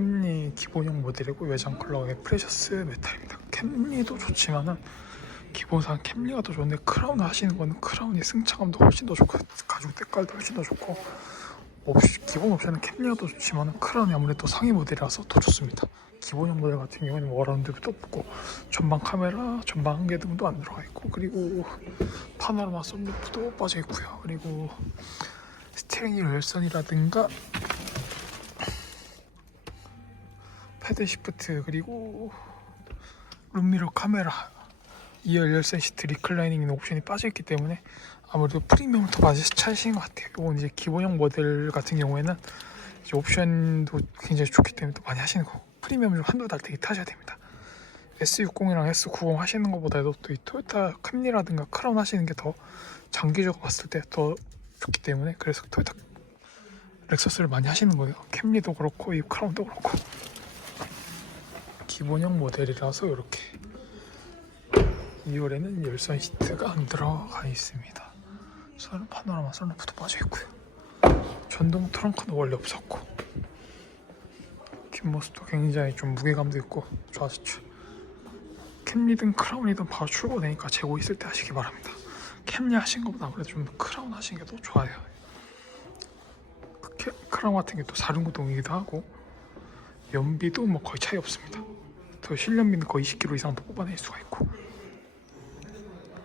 캠리 기본형 모델이고 외장 컬러가 프레셔스 메탈입니다. 캠리도 좋지만은 기본상 캠리가 더 좋은데 크라운 하시는 거는 크라운이 승차감도 훨씬 더 좋고 가죽 색깔도 훨씬 더 좋고 옵시, 기본 옵션은 캠리가 더 좋지만은 크라운이 아무래도 상위 모델이라서 더 좋습니다. 기본형 모델 같은 경우에는 워라운드도 없고 전방 카메라, 전방 한개 등도 안 들어가 있고 그리고 파노라마 썬루프도 빠져 있고요. 그리고 스티어링 열선이라든가 패드 시프트 그리고 룸미러 카메라 2열 열선 시트 리클라이닝 옵션이 빠져있기 때문에 아무래도 프리미엄을 더 많이 찾으시는 것 같아요. 이건 이제 기본형 모델 같은 경우에는 이제 옵션도 굉장히 좋기 때문에 또 많이 하시는 거고 프리미엄 좀 한두 달 되게 타셔야 됩니다. S60이랑 S90 하시는 것보다도 또 이 토요타 캠리라든가 크라운 하시는 게 더 장기적으로 봤을 때 더 좋기 때문에 그래서 토요타 렉서스를 많이 하시는 거예요. 캠리도 그렇고 이 크라운도 그렇고 기본형 모델이라서 이렇게 2열에는 열선 시트가 안 들어가 있습니다. 선 파노라마 선루프도 빠져 있고요. 전동 트렁크는 원래 없었고 뒷모습도 굉장히 좀 무게감도 있고 좋아졌죠. 캠리든 크라운이든 바로 출고되니까 재고 있을 때 하시기 바랍니다. 캠리 하신 것보다 아무래도 좀 크라운 하신 게 더 좋아요. 캐- 크라운 같은 게 또 사륜구동이기도 하고 연비도 뭐 거의 차이 없습니다. 더 실연비는 거의 20km 이상도 뽑아낼 수가 있고